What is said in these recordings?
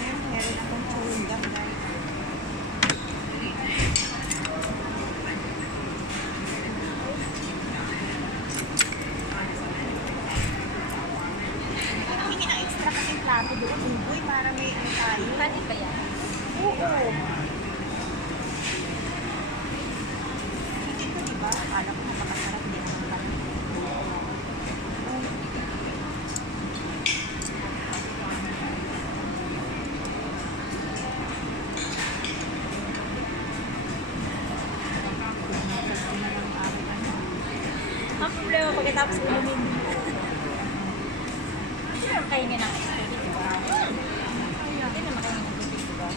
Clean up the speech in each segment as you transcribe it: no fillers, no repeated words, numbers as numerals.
Meron akong chewing-gum, guys. Hingi ng extra kasing plato doon. Uy, para may ano tayo. Kanin ba yan? Oo. Hindi ko, diba? Akala ko napakasarap. Hindi naman pala. Ang problema pagkatapos inumin. Hindi naman kainin ng extra, di ba? Hindi naman kainin ng tubig, di ba?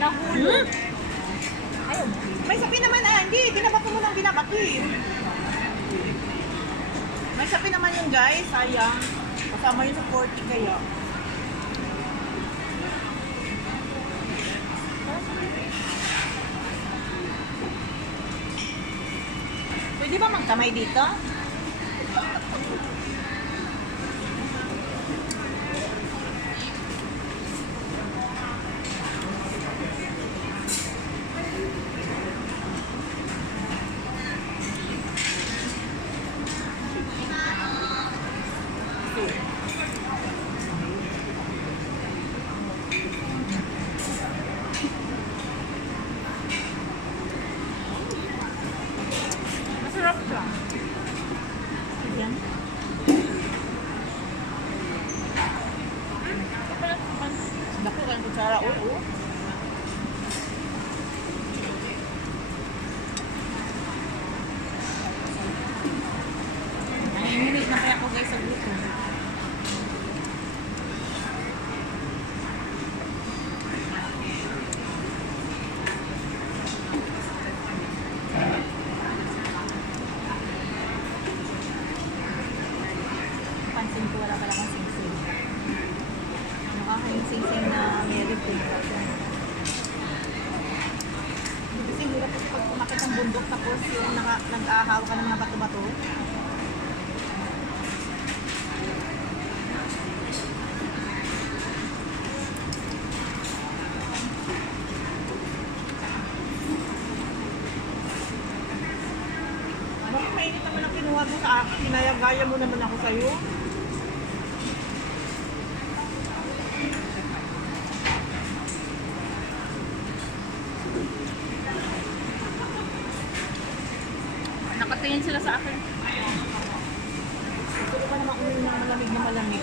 Nahulog. Ayaw mo. May sapi naman hindi. Binabato mo ng binabato eh. May sapi naman yun guys, sayang. Kasama yun sa 40 kaya. Pwede ba magkamay dito? Masarap siya. Yan. Dako kan kutsara. Oo. Nanginginig na kaya ako guys sa grupo. Pansin ko wala pala akong sing-sing. Nakakain sing-sing na meron din. Kasi hirap kasi pag umakit ng bundok tapos yung nag-aahaw ka ng mga bato-bato. Bakit mainit naman ang kinuha mo sa akin? Hinayagaya mo naman ako sa'yo. Nakatingin sila sa akin. Gusto ko pa naman uminom ng malamig na malamig.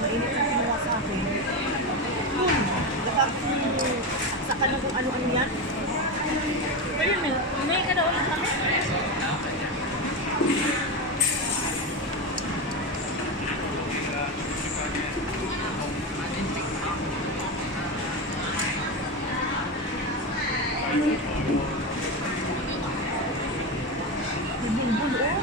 Mainit ang kinuha sa akin. Yun. Sa kanong kung ano-ano yan. Pwede mo, may ka na ulit kami. Bulbul, oh.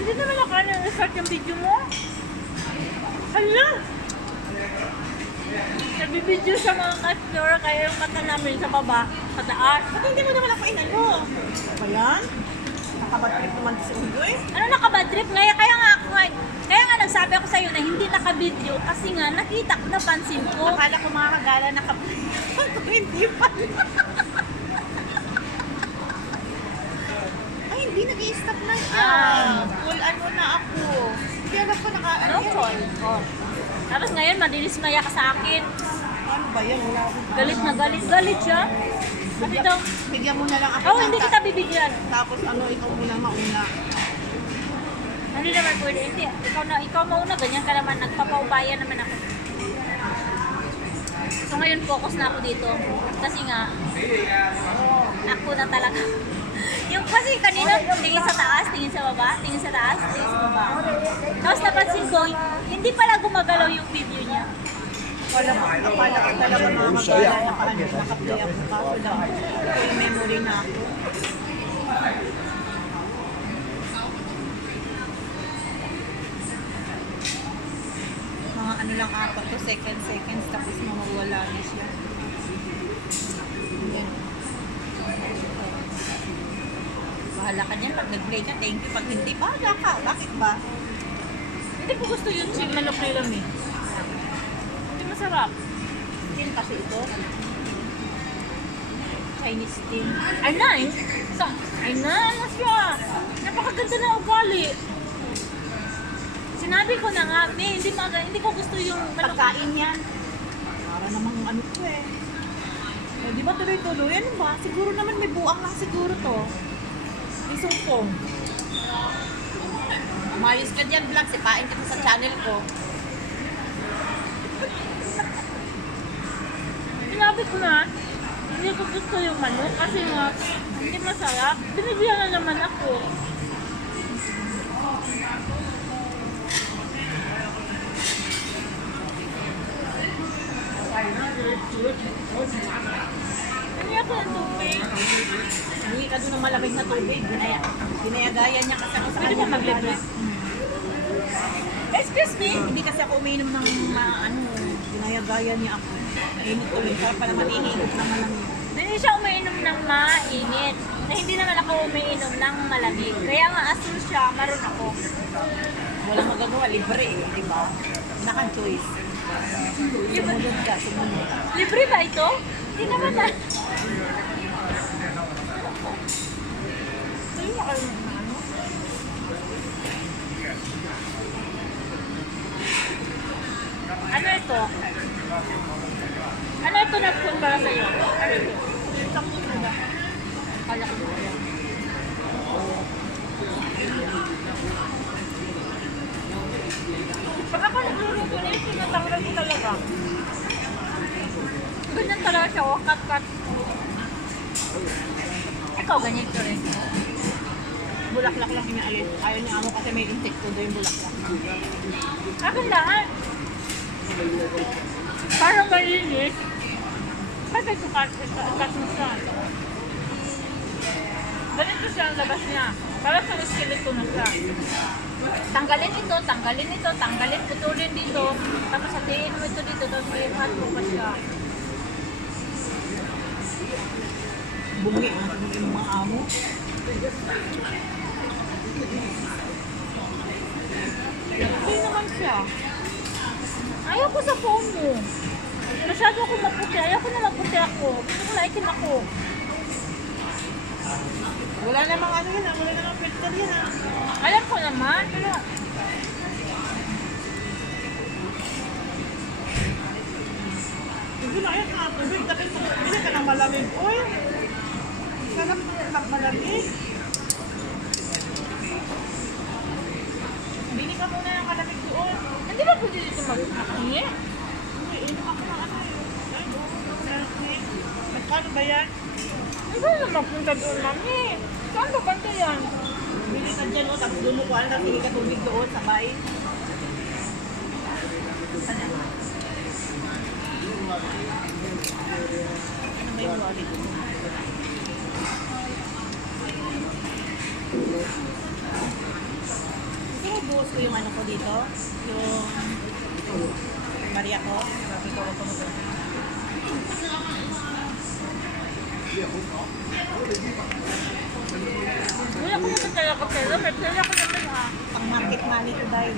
Hindi naman naka-start yung video mo. Hala! Nagbibideo sa mga customer kaya yung mata namin sa baba, sa taas. Ba't hindi mo naman ako inano? Ano ba yan? Nakabad trip naman si Ugoy. Ano nakabad trip ngayon? Kaya nga nagsabi ako sa'yo na hindi naka-video kasi nga nakita ko, napansin ko. Akala ko mga kagala hindi pa. Ay, hindi nag-i-stop na siya. Full ano na ako. Hindi alam ko No call. Oh. Tapos ngayon, madilismaya ka sa akin. Ano ba yan? Wala akong Galit siya. Sabi daw, bigyan mo na lang ako. oh, hindi kita bibigyan. Tapos ano, ikaw muna mauna. Hindi naman pwede. Hindi, ikaw mauna, ganyan ka naman. Nagpapaubaya naman ako. So ngayon focus na ako dito. Kasi nga, ako na talaga. Yung kasi kanina, tingin sa taas, tingin sa baba, tingin sa taas, tingin sa baba. Tapos napansin ko, hindi pala gumagalaw yung video niya. Akala ko talaga mga magala naka-play ako. Kaso lang, full memory na ako. Mga ano lang apat to, seconds, tapos mawawala na siya. Yan. Bahala ka dyan, pag nag-play ka, thank you. Pag hindi, bahala ka. Bakit ba? Hindi ko gusto yung chili manok nila eh. Hindi masarap. Din kasi ito. Chinese din. Ay na eh. Ay na, ano siya. Napakaganda na ugali. Sinabi ko na nga, hindi ko gusto yung manok. Pagkain yan. Para namang ano to eh. Eh, di ba tuloy-tuloy? Ano ba? Siguro naman may buang lang siguro to. May sungkong. Umayos ka dyan, vlog. Sipain kita sa channel ko. Sinabi ko na, hindi ko gusto yung manok kasi nga, hindi masarap. Binibigyan na naman ako. Hindi ako ng tubig. Hindi ka doon ng malamig na tubig. Ginayagayan niya kasi ako sa Pwede ba maglibre? Excuse me? Hindi kasi ako uminom ng ginayagayan niya ako. Init tuloy. Para pala malihigop na malamig. Hindi siya umiinom ng mainit. Na hindi naman ako umiinom ng malamig. Kaya nga asul siya, maroon ako. Walang magagawa. Libre eh. Di ba? Nakang choice. Sumunod ka. Sumunod. Libre ba ito? Hindi naman na. Sa'yo na kayo ng ano? Ano ito? Ano ito na para sa'yo? Ano ito? Kala ko na yan. Pag ako nagluluto na ito, natanggal ko talaga. Ganyan talaga siya, oh. Cut. Ikaw, ganyan ko rin. Bulaklak lang inaalis. Ayaw niya amo kasi may insekto doon yung bulaklak. Akin lahat. Parang malinis. Kasi ito cut mo siya. Ganito siya ang labas niya. Para sa skeleton na siya. Tanggalin ito, putulin dito. Tapos hatiin mo ito dito, tapos i-cut mo pa siya. Bungi ang mga amo. Hindi naman siya. Ayaw ko sa phone mo. Masyado ako maputi. Ayaw ko na maputi ako. Gusto ko na itim ako. Wala namang ano yan, wala namang filter yan ah. Alam ko naman, pero Hindi na yan nga tubig, tapos hindi ka ng malamig. Uy! Sarap ng malamig. Bili ka muna ng kalamig doon. hindi ba pwede dito mag-makingi? Uy, inom ako ng ano yun. Ay, selfie. Magkano ba yan? Hindi na magpunta doon, mami. Saan ba banda yan? Bili ka dyan o, tapos lumukuan, tapos hindi ka tubig doon, sabay. Ano ba yung wallet? Siguro buhos ko yung ano ko dito, yung Maria ko. Ikaw ako Wala ko naman talaga pera. May pera ko naman ah. pang market money to dahil.